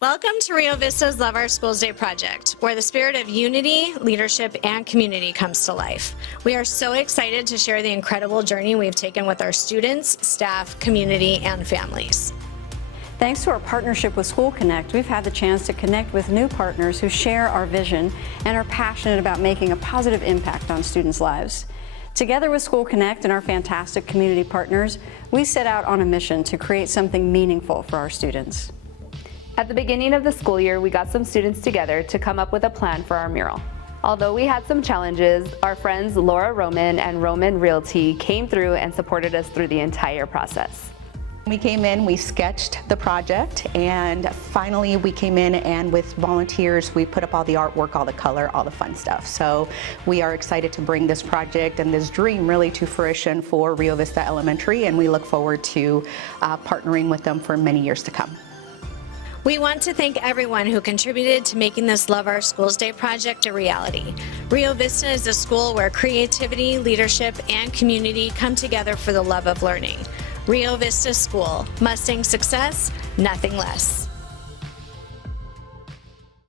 Welcome to Rio Vista's Love Our Schools Day project, where the spirit of unity, leadership, and community comes to life. We are so excited to share the incredible journey we've taken with our students, staff, community, and families. Thanks to our partnership with School Connect, we've had the chance to connect with new partners who share our vision and are passionate about making a positive impact on students' lives. Together with School Connect and our fantastic community partners, we set out on a mission to create something meaningful for our students. At the beginning of the school year, we got some students together to come up with a plan for our mural. Although we had some challenges, our friends Laura Roman and Roman Realty came through and supported us through the entire process. We came in, we sketched the project, and finally we came in and with volunteers, we put up all the artwork, all the color, all the fun stuff. So we are excited to bring this project and this dream really to fruition for Rio Vista Elementary, and we look forward to partnering with them for many years to come. We want to thank everyone who contributed to making this Love Our Schools Day project a reality. Rio Vista is a school where creativity, leadership, and community come together for the love of learning. Rio Vista School, Mustang success, nothing less.